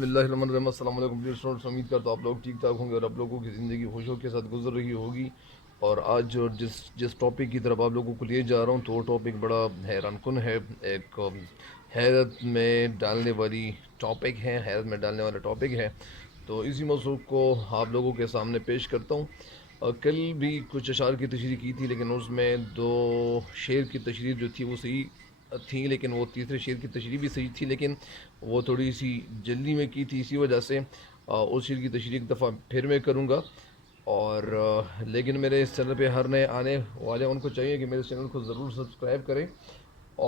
بسم اللہ الرحمن الرحیم۔ السلام علیکم ڈیئر اسٹوڈنٹس، امید کرتا ہوں آپ لوگ ٹھیک ٹھاک ہوں گے اور آپ لوگوں کی زندگی خوشیوں کے ساتھ گزر رہی ہوگی۔ اور آج جو جس ٹاپک کی طرف آپ لوگوں کو لیے جا رہا ہوں تو وہ ٹاپک بڑا حیران کن ہے، ایک حیرت میں ڈالنے والی ٹاپک ہے، حیرت میں ڈالنے والا ٹاپک ہے۔ تو اسی موضوع کو آپ لوگوں کے سامنے پیش کرتا ہوں۔ کل بھی کچھ اشعار کی تشریح کی تھی، لیکن اس میں دو شعر کی تشریح جو تھی وہ صحیح تھی، لیکن وہ تیسرے شعر کی تشریح بھی صحیح تھی، لیکن وہ تھوڑی سی جلدی میں کی تھی، اسی وجہ سے اس شعر کی تشریح ایک دفعہ پھر میں کروں گا۔ اور لیکن میرے اس چینل پہ ہر نئے آنے والے ان کو چاہیے کہ میرے چینل کو ضرور سبسکرائب کریں،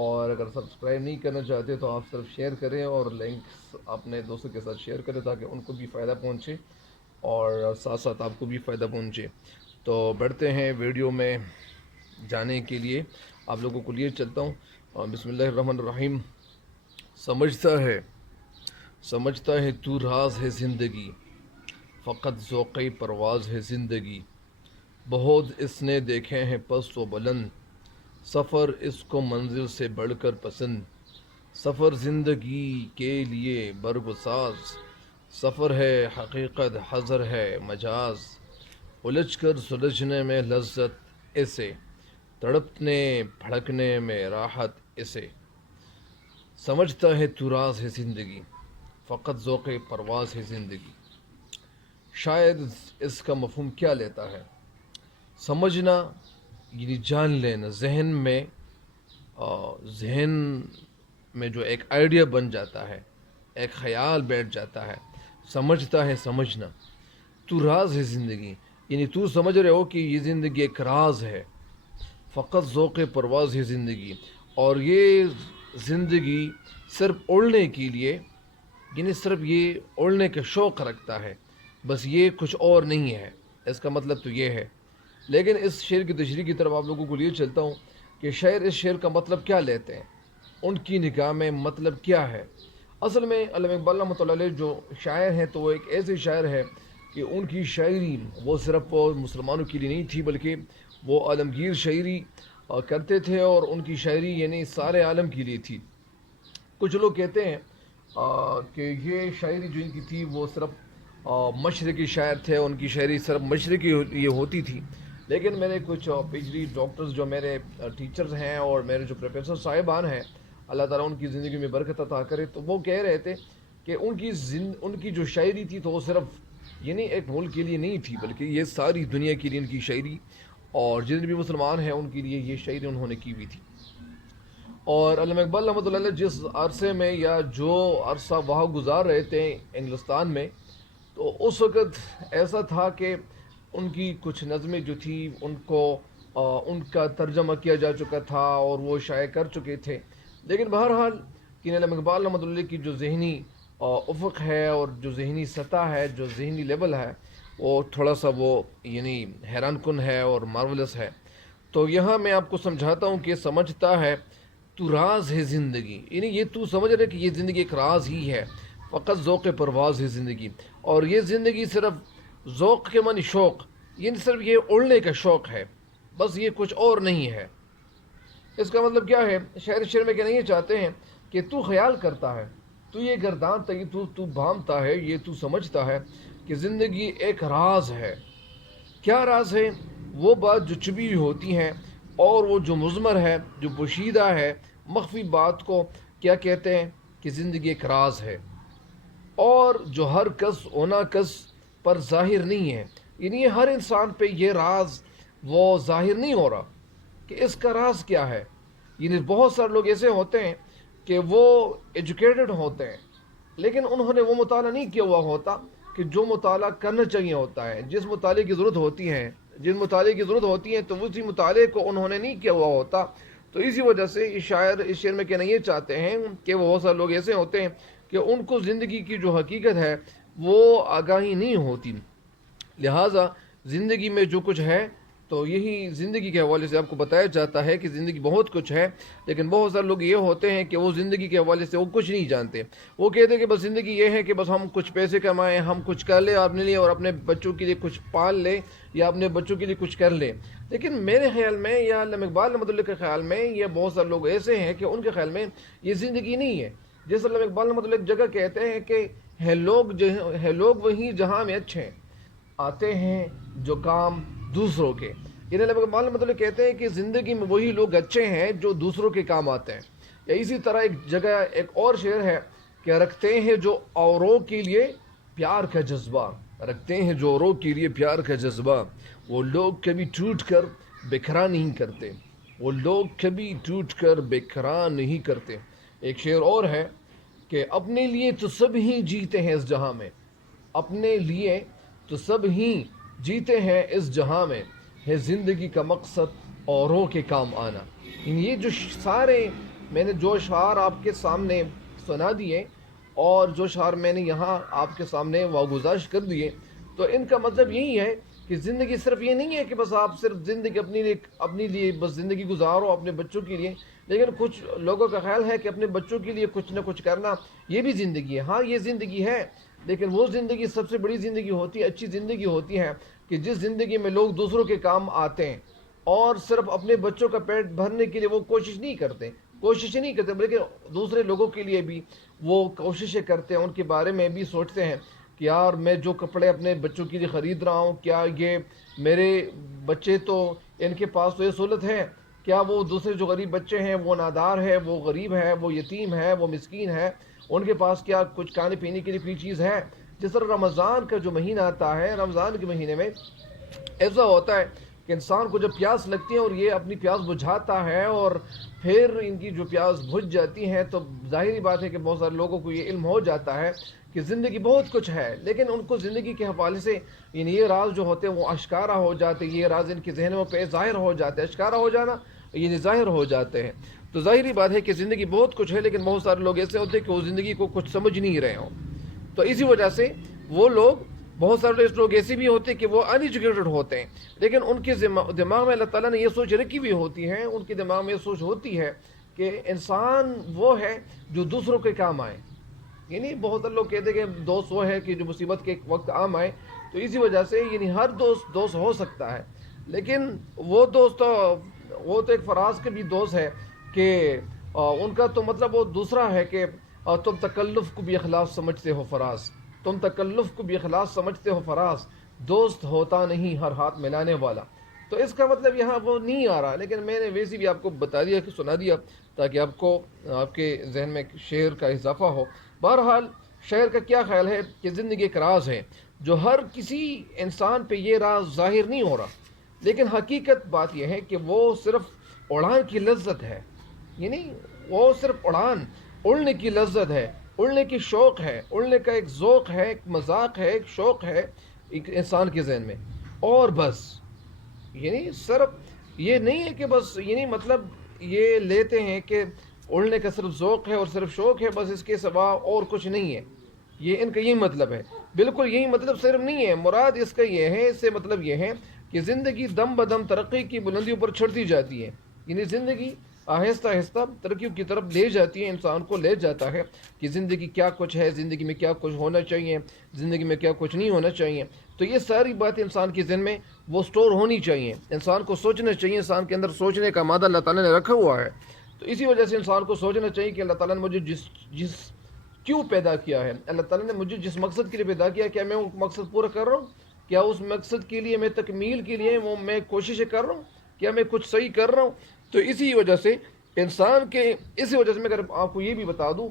اور اگر سبسکرائب نہیں کرنا چاہتے تو آپ صرف شیئر کریں اور لنکس اپنے دوستوں کے ساتھ شیئر کریں تاکہ ان کو بھی فائدہ پہنچے اور ساتھ ساتھ آپ کو بھی فائدہ پہنچے۔ تو بڑھتے ہیں ویڈیو میں جانے کے لیے، آپ لوگوں کو لیے چلتا ہوں۔ بسم اللہ الرحمن الرحیم۔ سمجھتا ہے تو راز ہے زندگی، فقط ذوق پرواز ہے زندگی۔ بہت اس نے دیکھے ہیں پست و بلند، سفر اس کو منزل سے بڑھ کر پسند۔ سفر زندگی کے لیے برگ و ساز، سفر ہے حقیقت حضر ہے مجاز۔ الجھ کر سلجھنے میں لذت اسے، تڑپنے بھڑکنے میں راحت اسے۔ سمجھتا ہے تو راز ہے زندگی، فقط ذوق پرواز ہے زندگی۔ شاید اس کا مفہوم کیا لیتا ہے؟ سمجھنا یعنی جان لینا، ذہن میں جو ایک آئیڈیا بن جاتا ہے، ایک خیال بیٹھ جاتا ہے، سمجھتا ہے سمجھنا۔ تو راز ہے زندگی، یعنی تو سمجھ رہے ہو کہ یہ زندگی ایک راز ہے، فقط ذوق پرواز ہے زندگی۔ اور یہ زندگی صرف اڑنے کے لیے، یعنی صرف یہ اڑنے کا شوق رکھتا ہے، بس یہ کچھ اور نہیں ہے۔ اس کا مطلب تو یہ ہے، لیکن اس شعر کی تشریح کی طرف آپ لوگوں کو لیے چلتا ہوں کہ شاعر اس شعر کا مطلب کیا لیتے ہیں، ان کی نگاہ میں مطلب کیا ہے۔ اصل میں علامہ اقبال رحمۃ اللہ علیہ جو شاعر ہیں تو وہ ایک ایسے شاعر ہے کہ ان کی شاعری وہ صرف مسلمانوں کے لیے نہیں تھی، بلکہ وہ عالمگیر شاعری کرتے تھے، اور ان کی شاعری یعنی سارے عالم کے لیے تھی۔ کچھ لوگ کہتے ہیں کہ یہ شاعری جو ان کی تھی وہ صرف مشرقی شاعر تھے، ان کی شاعری صرف مشرقی یہ ہوتی تھی، لیکن میرے کچھ پچھلی ڈاکٹرز جو میرے ٹیچرز ہیں اور میرے جو پروفیسر صاحبان ہیں، اللہ تعالیٰ ان کی زندگی میں برکت عطا کرے، تو وہ کہہ رہے تھے کہ ان کی جو شاعری تھی تو وہ صرف یعنی ایک ملک کے لیے نہیں تھی، بلکہ یہ ساری دنیا کے لیے ان کی شاعری، اور جتنے بھی مسلمان ہیں ان کے لیے یہ شاعری انہوں نے کی ہوئی تھی۔ اور علامہ اقبال رحمۃ اللہ علیہ جس عرصے میں یا جو عرصہ وہاں گزار رہے تھے انگلستان میں، تو اس وقت ایسا تھا کہ ان کی کچھ نظمیں جو تھی ان کا ترجمہ کیا جا چکا تھا اور وہ شائع کر چکے تھے، لیکن بہرحال کہ علامہ اقبال رحمۃ اللہ کی جو ذہنی افق ہے اور جو ذہنی سطح ہے، جو ذہنی لیول ہے، وہ تھوڑا سا وہ یعنی حیران کن ہے اور مارولس ہے۔ تو یہاں میں آپ کو سمجھاتا ہوں کہ سمجھتا ہے تو راز ہے زندگی، یعنی یہ تو سمجھ رہے کہ یہ زندگی ایک راز ہی ہے، فقط ذوق پرواز ہے زندگی۔ اور یہ زندگی صرف ذوق کے معنی شوق، یعنی صرف یہ اڑنے کا شوق ہے، بس یہ کچھ اور نہیں ہے۔ اس کا مطلب کیا ہے؟ شعر میں کہنا یہ چاہتے ہیں کہ تو خیال کرتا ہے، تو یہ گردانتا ہے، تو بھامتا ہے، یہ تو سمجھتا ہے کہ زندگی ایک راز ہے۔ کیا راز ہے؟ وہ بات جو چھپی ہوئی ہوتی ہیں، اور وہ جو مضمر ہے، جو پوشیدہ ہے، مخفی بات کو کیا کہتے ہیں کہ زندگی ایک راز ہے، اور جو ہر کس اونا کس پر ظاہر نہیں ہے، یعنی ہر انسان پہ یہ راز وہ ظاہر نہیں ہو رہا کہ اس کا راز کیا ہے۔ یعنی بہت سارے لوگ ایسے ہوتے ہیں کہ وہ ایجوکیٹڈ ہوتے ہیں، لیکن انہوں نے وہ مطالعہ نہیں کیا ہوا ہوتا کہ جو مطالعہ کرنا چاہیے ہوتا ہے، جس مطالعے کی ضرورت ہوتی ہے، جن مطالعے کی ضرورت ہوتی ہے، تو اسی مطالعے کو انہوں نے نہیں کیا ہوا ہوتا۔ تو اسی وجہ سے اس شعر میں کہنا یہ چاہتے ہیں کہ وہ بہت سارے لوگ ایسے ہوتے ہیں کہ ان کو زندگی کی جو حقیقت ہے وہ آگاہی نہیں ہوتی، لہٰذا زندگی میں جو کچھ ہے تو یہی زندگی کے حوالے سے آپ کو بتایا جاتا ہے کہ زندگی بہت کچھ ہے، لیکن بہت سارے لوگ یہ ہوتے ہیں کہ وہ زندگی کے حوالے سے وہ کچھ نہیں جانتے۔ وہ کہتے ہیں کہ بس زندگی یہ ہے کہ بس ہم کچھ پیسے کمائیں، ہم کچھ کر لیں اپنے لیے اور اپنے بچوں کے لیے کچھ پال لیں یا اپنے بچوں کے لیے کچھ کر لیں۔ لیکن میرے خیال میں یا علامہ اقبال رحمۃ اللہ کے خیال میں یہ بہت سارے لوگ ایسے ہیں کہ ان کے خیال میں یہ زندگی نہیں ہے۔ جس علامہ اقبال نے مطلب ایک جگہ کہتے ہیں کہ ہے لوگ وہی جہاں میں اچھے ہیں، آتے ہیں جو کام دوسروں کے. یعنی علامہ اقبال نے مطلب کہتے ہیں کہ زندگی میں وہی لوگ اچھے ہیں جو دوسروں کے کام آتے ہیں. یا اسی طرح ایک جگہ ایک اور شعر ہے کہ رکھتے ہیں جو اوروں کے لیے پیار کا جذبہ، رکھتے ہیں جو اوروں کے لیے پیار کا جذبہ، وہ لوگ کبھی ٹوٹ کر بکھرا نہیں کرتے، وہ لوگ کبھی ٹوٹ کر بکھرا نہیں کرتے. ایک شعر اور ہے کہ اپنے لیے تو سب ہی جیتے ہیں اس جہاں میں، اپنے لیے تو سب ہی جیتے ہیں اس جہاں میں، ہے زندگی کا مقصد اوروں کے کام آنا. یہ جو سارے میں نے جو اشعار آپ کے سامنے سنا دیے اور جو اشعار میں نے یہاں آپ کے سامنے واگزارش کر دیے، تو ان کا مطلب یہی ہے کہ زندگی صرف یہ نہیں ہے کہ بس آپ صرف زندگی اپنی لیے بس زندگی گزارو اپنے بچوں کے لیے. لیکن کچھ لوگوں کا خیال ہے کہ اپنے بچوں کے لیے کچھ نہ کچھ کرنا یہ بھی زندگی ہے. ہاں یہ زندگی ہے، لیکن وہ زندگی سب سے بڑی زندگی ہوتی ہے، اچھی زندگی ہوتی ہے کہ جس زندگی میں لوگ دوسروں کے کام آتے ہیں اور صرف اپنے بچوں کا پیٹ بھرنے کے لیے وہ کوشش نہیں کرتے بلکہ دوسرے لوگوں کے لیے بھی وہ کوششیں کرتے ہیں، ان کے بارے میں بھی سوچتے ہیں کہ یار میں جو کپڑے اپنے بچوں کے لیے خرید رہا ہوں، کیا یہ میرے بچے تو ان کے پاس تو یہ سہولت ہے، کیا وہ دوسرے جو غریب بچے ہیں وہ نادار ہے، وہ غریب ہے، وہ یتیم ہے، وہ مسکین ہے، ان کے پاس کیا کچھ کھانے پینے کے لیے کوئی چیز ہے. جس طرح رمضان کا جو مہینہ آتا ہے، رمضان کے مہینے میں ایسا ہوتا ہے کہ انسان کو جب پیاس لگتی ہے اور یہ اپنی پیاس بجھاتا ہے اور پھر ان کی جو پیاس بجھ جاتی ہے، تو ظاہری بات ہے کہ بہت سارے لوگوں کو یہ علم ہو جاتا ہے کہ زندگی بہت کچھ ہے، لیکن ان کو زندگی کے حوالے سے یہ راز جو ہوتے ہیں وہ اشکارا ہو جاتے ہیں، یہ راز ان کے ذہنوں پہ ظاہر ہو جاتے ہیں. اشکارا ہو جانا یہ ظاہر ہو جاتے ہیں. تو ظاہری بات ہے کہ زندگی بہت کچھ ہے، لیکن بہت سارے لوگ ایسے ہوتے ہیں کہ وہ زندگی کو کچھ سمجھ نہیں رہے ہوں. تو اسی وجہ سے وہ لوگ بہت سارے لوگ ایسے بھی ہوتے ہیں کہ وہ ان ایجوکیٹڈ ہوتے ہیں، لیکن ان کے دماغ میں اللہ تعالیٰ نے یہ سوچ رکھی ہوئی ہوتی ہے، ان کے دماغ میں یہ سوچ ہوتی ہے کہ انسان وہ ہے جو دوسروں کے کام آئے. یعنی بہت لوگ کہتے ہیں کہ دوست وہ ہے کہ جو مصیبت کے وقت کام آئے. تو اسی وجہ سے یعنی ہر دوست ہو سکتا ہے، لیکن وہ دوست وہ تو ایک فراز کے بھی دوست ہے کہ ان کا تو مطلب وہ دوسرا ہے کہ تم تکلف کو بھی اخلاص سمجھتے ہو فراز، تم تکلف کو بھی اخلاص سمجھتے ہو فراز، دوست ہوتا نہیں ہر ہاتھ ملانے والا. تو اس کا مطلب یہاں وہ نہیں آ رہا، لیکن میں نے ویسے بھی آپ کو بتا دیا کہ سنا دیا تاکہ آپ کے ذہن میں شعر کا اضافہ ہو. بہرحال شعر کا کیا خیال ہے کہ زندگی ایک راز ہے جو ہر کسی انسان پہ یہ راز ظاہر نہیں ہو رہا، لیکن حقیقت بات یہ ہے کہ وہ صرف اڑان کی لذت ہے. یعنی وہ صرف اڑنے کی لذت ہے، اڑنے کی شوق ہے، اڑنے کا ایک ذوق ہے، ایک مذاق ہے، ایک شوق ہے ایک انسان کے ذہن میں، اور بس. یعنی صرف یہ نہیں ہے کہ بس یعنی مطلب یہ لیتے ہیں کہ اڑنے کا صرف ذوق ہے اور صرف شوق ہے، بس اس کے سوا اور کچھ نہیں ہے. یہ ان کا یہی مطلب ہے. بالکل یہی مطلب صرف نہیں ہے، مراد اس کا یہ ہے، اس سے مطلب یہ ہے کہ زندگی دم بدم ترقی کی بلندیوں پر چڑھتی جاتی ہے. یعنی زندگی آہستہ آہستہ ترقیوں کی طرف لے جاتی ہے، انسان کو لے جاتا ہے کہ زندگی کیا کچھ ہے، زندگی میں کیا کچھ ہونا چاہیے، زندگی میں کیا کچھ نہیں ہونا چاہیے. تو یہ ساری باتیں انسان کے ذہن میں وہ سٹور ہونی چاہیے، انسان کو سوچنا چاہیے، انسان کے اندر سوچنے کا مادہ اللہ تعالیٰ نے رکھا ہوا ہے. تو اسی وجہ سے انسان کو سوچنا چاہیے کہ اللہ تعالیٰ نے مجھے جس کیوں پیدا کیا ہے، اللہ تعالیٰ نے مجھے جس مقصد کے لیے پیدا کیا، کیا میں وہ مقصد پورا کر رہا ہوں، کیا اس مقصد کے لیے میں تکمیل کے لیے وہ میں کوششیں کر رہا ہوں، کیا میں کچھ صحیح کر رہا ہوں. تو اسی وجہ سے میں اگر آپ کو یہ بھی بتا دوں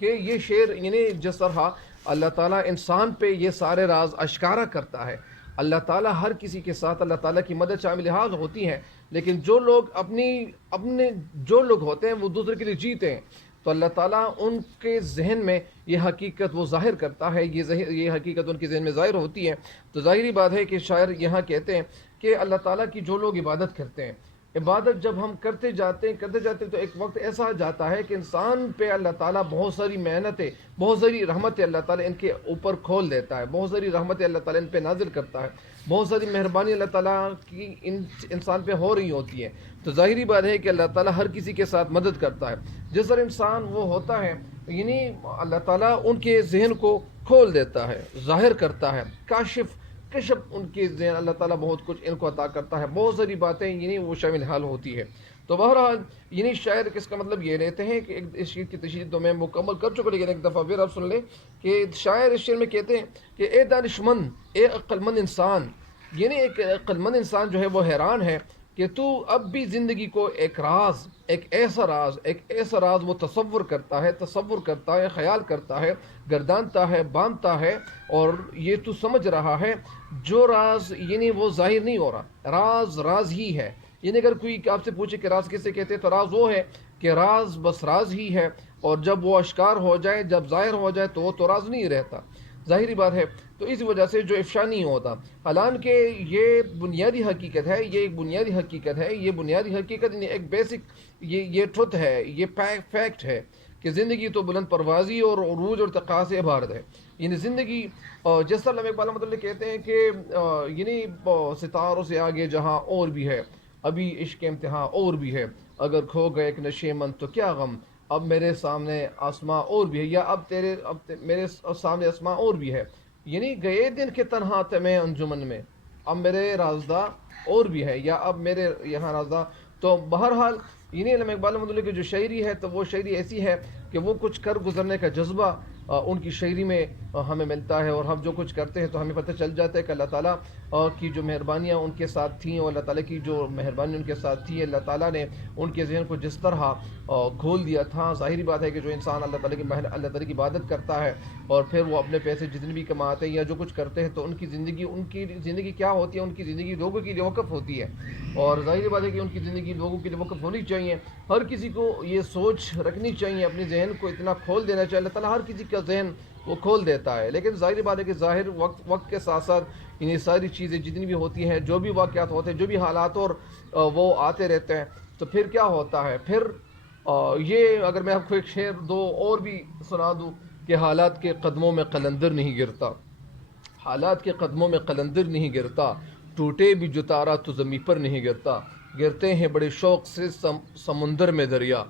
کہ یہ شعر یعنی جس طرح اللہ تعالیٰ انسان پہ یہ سارے راز اشکارا کرتا ہے، اللہ تعالیٰ ہر کسی کے ساتھ اللہ تعالیٰ کی مدد شامل حال ہوتی ہے، لیکن جو لوگ اپنے جو لوگ ہوتے ہیں وہ دوسرے کے لیے جیتے ہیں، تو اللہ تعالیٰ ان کے ذہن میں یہ حقیقت وہ ظاہر کرتا ہے، یہ حقیقت ان کے ذہن میں ظاہر ہوتی ہے. تو ظاہری بات ہے کہ شاعر یہاں کہتے ہیں کہ اللہ تعالیٰ کی جو لوگ عبادت کرتے ہیں، عبادت جب ہم کرتے جاتے ہیں تو ایک وقت ایسا آ جاتا ہے کہ انسان پہ اللہ تعالیٰ بہت ساری محنتیں، بہت ساری رحمتیں اللہ تعالیٰ ان کے اوپر کھول دیتا ہے، بہت ساری رحمتیں اللہ تعالیٰ ان پہ نازل کرتا ہے، بہت ساری مہربانی اللہ تعالیٰ کی انسان پہ ہو رہی ہوتی ہے. تو ظاہری بات ہے کہ اللہ تعالیٰ ہر کسی کے ساتھ مدد کرتا ہے. جس طرح انسان وہ ہوتا ہے یعنی اللہ تعالیٰ ان کے ذہن کو کھول دیتا ہے، ظاہر کرتا ہے، کشف ان کے ذہن اللہ تعالیٰ بہت کچھ ان کو عطا کرتا ہے، بہت ساری باتیں یعنی وہ شامل حال ہوتی ہے. تو بہرحال یعنی شاعر اس کا مطلب یہ لیتے ہیں کہ اس شعر کی تشریح تو میں مکمل کر چکا، لیکن ایک دفعہ پھر آپ سن لیں کہ شاعر اس شعر میں کہتے ہیں کہ اے دانش مند، اے عقل مند انسان، یعنی ایک عقل مند انسان جو ہے وہ حیران ہے کہ تو اب بھی زندگی کو ایک راز، ایک ایسا راز وہ تصور کرتا ہے، خیال کرتا ہے، گردانتا ہے، باندھتا ہے، اور یہ تو سمجھ رہا ہے جو راز یعنی وہ ظاہر نہیں ہو رہا، راز ہی ہے۔ یعنی اگر کوئی آپ سے پوچھے کہ راز کسے کہتے ہیں تو راز وہ ہے کہ راز بس راز ہی ہے، اور جب وہ اشکار ہو جائے، جب ظاہر ہو جائے تو وہ تو راز نہیں رہتا، ظاہری بات ہے۔ تو اس وجہ سے جو افشا نہیں ہوتا، حالانکہ یہ بنیادی حقیقت ہے، یہ ایک بنیادی حقیقت ہے، یہ بنیادی حقیقت یعنی ایک بیسک یہ ٹروتھ ہے، یہ فیکٹ ہے کہ زندگی تو بلند پروازی اور عروج اور ارتقاء سے عبارت ہے۔ یعنی زندگی جس طرح علامہ اقبال مطلب کہتے ہیں کہ یعنی ستاروں سے آگے جہاں اور بھی ہے، ابھی عشق امتحان اور بھی ہے، اگر کھو گئے ایک نشے من تو کیا غم، اب میرے سامنے آسماں اور بھی ہے، یا اب میرے سامنے آسماں اور بھی ہے، یعنی گئے دن کے تنہا تھے میں انجمن میں، اب میرے رازداں اور بھی ہے، یا اب میرے یہاں رازداں۔ تو بہرحال یعنی علامہ اقبال مطلب کی جو شاعری ہے تو وہ شاعری ایسی ہے کہ وہ کچھ کر گزرنے کا جذبہ ان کی شاعری میں ہمیں ملتا ہے، اور ہم جو کچھ کرتے ہیں تو ہمیں پتہ چل جاتا ہے کہ اللہ تعالیٰ کی جو مہربانیاں ان کے ساتھ تھیں، اور اللہ تعالیٰ کی جو مہربانی ان کے ساتھ تھی، اللہ تعالیٰ نے ان کے ذہن کو جس طرح کھول دیا تھا۔ ظاہری بات ہے کہ جو انسان اللہ تعالیٰ کی عبادت کرتا ہے اور پھر وہ اپنے پیسے جتنے بھی کماتے ہیں یا جو کچھ کرتے ہیں تو ان کی زندگی کیا ہوتی ہے، ان کی زندگی لوگوں کے لیے وقف ہوتی ہے، اور ظاہری بات ہے کہ ان کی زندگی لوگوں کے لیے وقف ہونی چاہیے۔ ہر کسی کو یہ سوچ رکھنی چاہیے، اپنے ذہن کو اتنا کھول دینا چاہیے، اللہ تعالیٰ ہر کسی کا ذہن وہ کھول دیتا ہے، لیکن ظاہری بات ہے کہ ظاہر وقت کے ساتھ ساتھ یہ ساری چیزیں جتنی بھی ہوتی ہیں، جو بھی واقعات ہوتے ہیں، جو بھی حالات اور وہ آتے رہتے ہیں، تو پھر کیا ہوتا ہے، پھر یہ اگر میں آپ کو ایک شعر دو اور بھی سنا دوں کہ حالات کے قدموں میں قلندر نہیں گرتا، حالات کے قدموں میں قلندر نہیں گرتا، ٹوٹے بھی جو تارا تو زمیں پر نہیں گرتا، گرتے ہیں بڑے شوق سے سمندر میں دریا،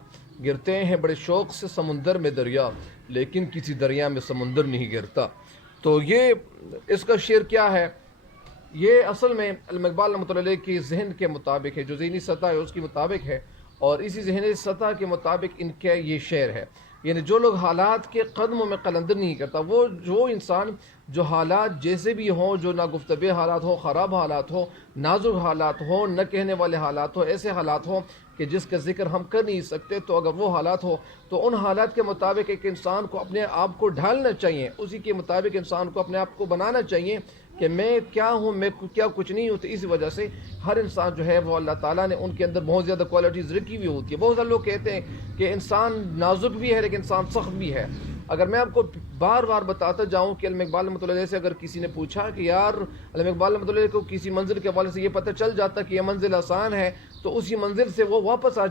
گرتے ہیں بڑے شوق سے سمندر میں دریا، لیکن کسی دریا میں سمندر نہیں گرتا۔ تو یہ اس کا شعر کیا ہے، یہ اصل میں علامہ اقبال رحمۃ اللہ علیہ کے ذہن کے مطابق ہے، جو ذہنی سطح ہے اس کے مطابق ہے، اور اسی ذہنی سطح کے مطابق ان کا یہ شعر ہے۔ یعنی جو لوگ حالات کے قدموں میں قلندر نہیں کرتا، وہ جو انسان جو حالات جیسے بھی ہوں، جو ناگفتبے حالات ہوں، خراب حالات ہوں، نازک حالات ہوں، نہ کہنے والے حالات ہوں، ایسے حالات ہوں کہ جس کا ذکر ہم کر نہیں سکتے، تو اگر وہ حالات ہو تو ان حالات کے مطابق ایک انسان کو اپنے آپ کو ڈھالنا چاہیے، اسی کے مطابق انسان کو اپنے آپ کو بنانا چاہیے کہ میں کیا ہوں، میں کیا کچھ نہیں ہوں۔ تو اس وجہ سے ہر انسان جو ہے وہ اللہ تعالیٰ نے ان کے اندر بہت زیادہ کوالٹیز رکھی ہوئی ہوتی ہے۔ بہت سارے لوگ کہتے ہیں کہ انسان نازک بھی ہے لیکن انسان سخت بھی ہے۔ اگر میں آپ کو بار بار بتاتا جاؤں کہ علامہ اقبال رحمۃ اللہ علیہ سے اگر کسی نے پوچھا کہ یار علامہ اقبال رحمۃ اللہ علیہ کو کسی منزل کے حوالے سے یہ پتہ چل جاتا کہ یہ منزل آسان ہے، تو اسی منزل سے وہ واپس آ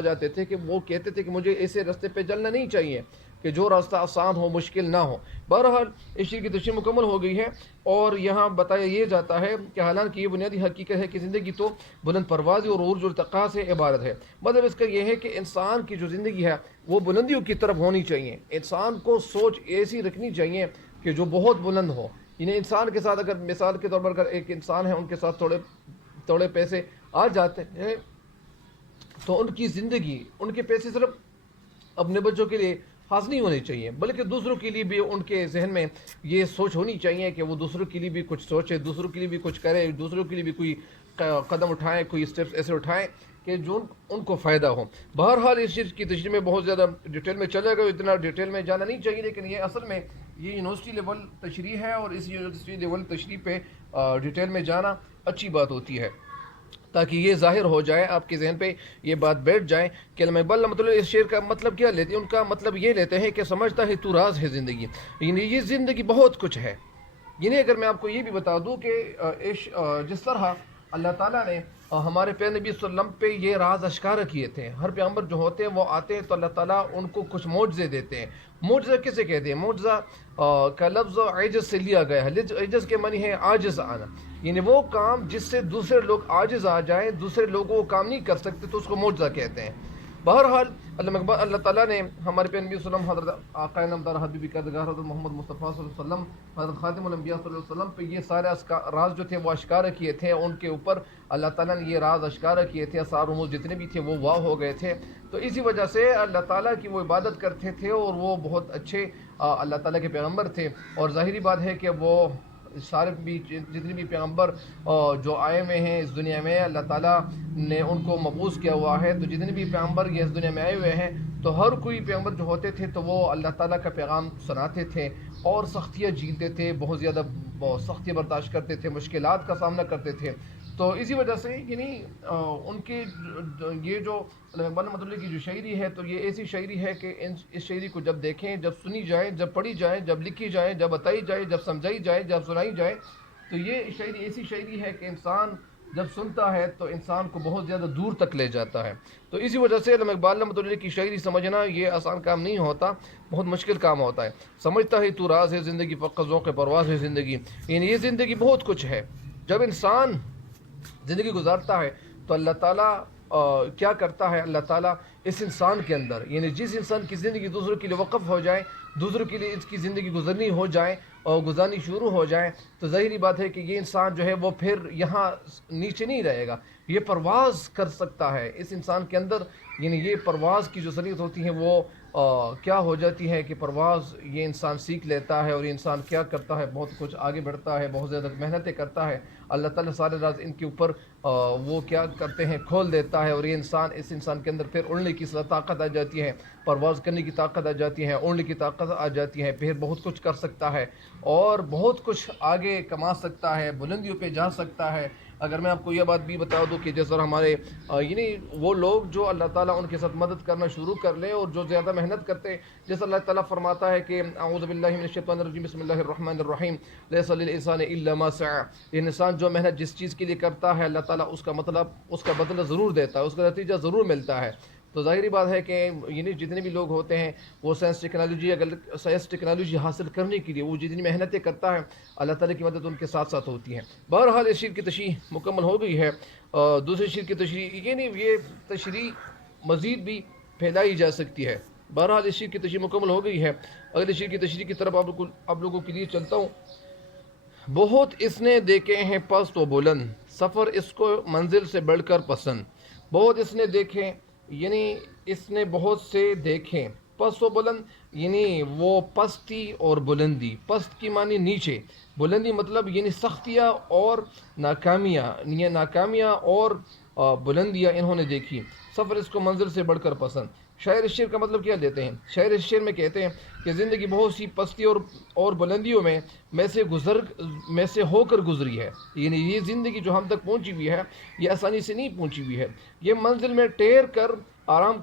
جاتے تھے کہ وہ کہتے تھے کہ مجھے ایسے راستے پہ چلنا نہیں چاہیے کہ جو راستہ آسان ہو، مشکل نہ ہو۔ بہرحال اس شعر کی تشریح مکمل ہو گئی ہے، اور یہاں بتایا یہ جاتا ہے کہ حالانکہ یہ بنیادی حقیقت ہے کہ زندگی تو بلند پروازی اور عروج اور ارتقاء سے عبارت ہے۔ مطلب اس کا یہ ہے کہ انسان کی جو زندگی ہے وہ بلندیوں کی طرف ہونی چاہیے، انسان کو سوچ ایسی رکھنی چاہیے کہ جو بہت بلند ہو۔ یعنی انسان کے ساتھ اگر مثال کے طور پر اگر ایک انسان ہے، ان کے ساتھ تھوڑے پیسے آ جاتے ہیں تو ان کی زندگی، ان کے پیسے صرف اپنے بچوں کے لیے خاص نہیں ہونے چاہیے، بلکہ دوسروں کے لیے بھی ان کے ذہن میں یہ سوچ ہونی چاہیے کہ وہ دوسروں کے لیے بھی کچھ سوچے، دوسروں کے لیے بھی کچھ کرے، دوسروں کے لیے بھی کوئی قدم اٹھائیں، کوئی اسٹیپس ایسے اٹھائیں کہ جو ان کو فائدہ ہو۔ بہرحال اس چیز کی تشریح میں بہت زیادہ ڈیٹیل میں چلے گا، اتنا ڈیٹیل میں جانا نہیں چاہیے، لیکن یہ اصل میں یہ یونیورسٹی لیول تشریح ہے، اور اس یونیورسٹی لیول تشریح پہ ڈیٹیل میں جانا اچھی بات ہوتی ہے، تاکہ یہ ظاہر ہو جائے، آپ کے ذہن پہ یہ بات بیٹھ جائے کہ علامہ اقبال رحمۃ اللہ اس شعر کا مطلب کیا لیتے ہیں۔ ان کا مطلب یہ لیتے ہیں کہ سمجھتا ہے تو راز ہے زندگی، یعنی یہ زندگی بہت کچھ ہے۔ یعنی اگر میں آپ کو یہ بھی بتا دوں کہ جس طرح اللہ تعالیٰ نے ہمارے پیغمبر نبی صلی اللہ علیہ وسلم پہ یہ راز اشکارا کیے تھے، ہر پیغمبر جو ہوتے ہیں وہ آتے ہیں تو اللہ تعالیٰ ان کو کچھ معجزے دیتے ہیں۔ معجزہ کسے کہتے ہیں؟ معجزہ کا لفظ عجز سے لیا گیا ہے، عجز کے معنی ہے عاجز آنا، یعنی وہ کام جس سے دوسرے لوگ عاجز آ جائیں، دوسرے لوگوں وہ کام نہیں کر سکتے تو اس کو معجزہ کہتے ہیں۔ بہرحال اللہ تعالیٰ نے ہمارے پہ نبی صلی اللہ علیہ وسلم حضرت آقا نامدار حبیب کردگار حضرت محمد مصطفیٰ صلی اللہ علیہ وسلم حضرت خاتم الانبیاء صلی اللہ علیہ وسلم پہ یہ سارے راز جو تھے وہ اشکار کیے تھے. ان کے اوپر اللہ تعالیٰ نے یہ راز اشکار کیے تھے. اسرار رموز جتنے بھی تھے وہ واہ ہو گئے تھے. تو اسی وجہ سے اللہ تعالیٰ کی وہ عبادت کرتے تھے اور وہ بہت اچھے اللہ تعالیٰ کے پیغمبر تھے. اور ظاہری بات ہے کہ وہ سارے بھی جتنے بھی پیغمبر جو آئے ہوئے ہیں اس دنیا میں اللہ تعالیٰ نے ان کو مبعوث کیا ہوا ہے. تو جتنے بھی پیغمبر یہ اس دنیا میں آئے ہوئے ہیں تو ہر کوئی پیغمبر جو ہوتے تھے تو وہ اللہ تعالیٰ کا پیغام سناتے تھے اور سختیاں جھیلتے تھے, بہت زیادہ سختیاں برداشت کرتے تھے, مشکلات کا سامنا کرتے تھے. تو اسی وجہ سے یعنی ان کے یہ جو علامہ اقبال مطلب کی جو شاعری ہے تو یہ ایسی شاعری ہے کہ اس شاعری کو جب دیکھیں, جب سنی جائے, جب پڑھی جائے, جب لکھی جائے, جب بتائی جائے, جب سمجھائی جائے, جب سنائی جائے تو یہ شاعری ایسی شاعری ہے کہ انسان جب سنتا ہے تو انسان کو بہت زیادہ دور تک لے جاتا ہے. تو اسی وجہ سے علامہ اقبال رحمۃ اللہ کی شاعری سمجھنا یہ آسان کام نہیں ہوتا, بہت مشکل کام ہوتا ہے. سمجھتا ہے تو راز ہے زندگی فقط ذوق پرواز ہے زندگی. یعنی یہ زندگی بہت کچھ ہے. جب انسان زندگی گزارتا ہے تو اللہ تعالیٰ کیا کرتا ہے, اللہ تعالیٰ اس انسان کے اندر یعنی جس انسان کی زندگی دوسروں کے لیے وقف ہو جائے, دوسروں کے لیے اس کی زندگی گزرنی ہو جائے اور گزارنی شروع ہو جائے تو ظاہری بات ہے کہ یہ انسان جو ہے وہ پھر یہاں نیچے نہیں رہے گا, یہ پرواز کر سکتا ہے. اس انسان کے اندر یعنی یہ پرواز کی جو صلاحیت ہوتی ہے وہ کیا ہو جاتی ہے کہ پرواز یہ انسان سیکھ لیتا ہے اور یہ انسان کیا کرتا ہے, بہت کچھ آگے بڑھتا ہے, بہت زیادہ محنتیں کرتا ہے. اللہ تعالیٰ سارے راز ان کے اوپر وہ کیا کرتے ہیں کھول دیتا ہے اور یہ انسان اس انسان کے اندر پھر اڑنے کی طاقت آ جاتی ہے, پرواز کرنے کی طاقت آ جاتی ہے, اڑنے کی طاقت آ جاتی ہے. پھر بہت کچھ کر سکتا ہے اور بہت کچھ آگے کما سکتا ہے, بلندیوں پہ جا سکتا ہے. اگر میں آپ کو یہ بات بھی بتا دوں کہ جیسا ہمارے یعنی وہ لوگ جو اللہ تعالیٰ ان کے ساتھ مدد کرنا شروع کر لے اور جو زیادہ محنت کرتے, جیسا اللہ تعالیٰ فرماتا ہے کہ اعوذ باللہ من الشیطان الرجیم بسم اللہ الرحمن الرحیم لیس للانسان الا ما سعى. یہ انسان جو محنت جس چیز کے لیے کرتا ہے اللہ تعالیٰ اس کا بدلہ ضرور دیتا ہے, اس کا نتیجہ ضرور ملتا ہے. تو ظاہری بات ہے کہ یعنی جتنے بھی لوگ ہوتے ہیں وہ سائنس ٹیکنالوجی حاصل کرنے کے لیے وہ جتنی محنتیں کرتا ہے اللہ تعالیٰ کی مدد ان کے ساتھ ساتھ ہوتی ہے. بہرحال اس شعر کی تشریح مکمل ہو گئی ہے. دوسرے شعر کی تشریح یہ تشریح مزید بھی پھیلائی جا سکتی ہے. بہرحال اس شعر کی تشریح مکمل ہو گئی ہے. اگلے شعر کی تشریح کی طرف آپ لوگوں کے لیے چلتا ہوں. بہت اس نے دیکھے ہیں پست و بلند, سفر اس کو منزل سے بڑھ کر پسند. بہت اس نے دیکھے یعنی اس نے بہت سے دیکھیں, پست و بلند یعنی وہ پستی اور بلندی. پست کی معنی نیچے, بلندی مطلب یعنی سختیاں اور ناکامیاں, یہ ناکامیاں اور بلندیاں انہوں نے دیکھی. سفر اس کو منزل سے بڑھ کر پسند. شاعر اس شعر کا مطلب کیا لیتے ہیں؟ شاعر اس شعر میں کہتے ہیں کہ زندگی بہت سی پستی اور بلندیوں میں سے ہو کر گزری ہے. یعنی یہ زندگی جو ہم تک پہنچی ہوئی ہے یہ آسانی سے نہیں پہنچی ہوئی ہے. یہ منزل میں ٹھہر کر آرام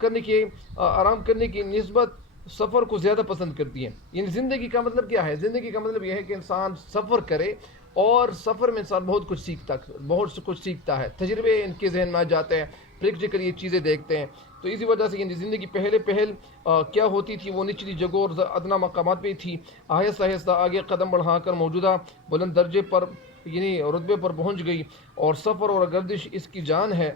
کرنے کی نسبت سفر کو زیادہ پسند کرتی ہے. یعنی زندگی کا مطلب کیا ہے؟ زندگی کا مطلب یہ ہے کہ انسان سفر کرے اور سفر میں انسان بہت کچھ سیکھتا ہے, تجربے ان کے ذہن میں آ جاتے ہیں, پریکٹیکل یہ چیزیں دیکھتے ہیں. تو اسی وجہ سے یعنی زندگی پہل کیا ہوتی تھی وہ نچلی جگہوں اور ادنا مقامات پہ تھی. آہستہ آہستہ آگے قدم بڑھا کر موجودہ بلند درجے پر یعنی رتبے پر پہنچ گئی. اور سفر اور گردش اس کی جان ہے,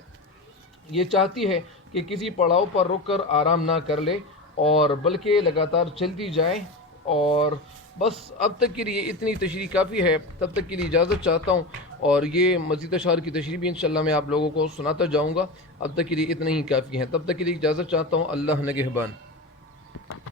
یہ چاہتی ہے کہ کسی پڑاؤ پر رک کر آرام نہ کر لے اور بلکہ لگاتار چلتی جائے. اور بس اب تک کے لیے اتنی تشریح کافی ہے. تب تک کے لیے اجازت چاہتا ہوں اور یہ مزید اشعار کی تشریح بھی انشاءاللہ میں آپ لوگوں کو سناتا جاؤں گا. اب تک کے لیے اتنا ہی کافی ہے. تب تک کے لیے اجازت چاہتا ہوں. اللہ نگہبان.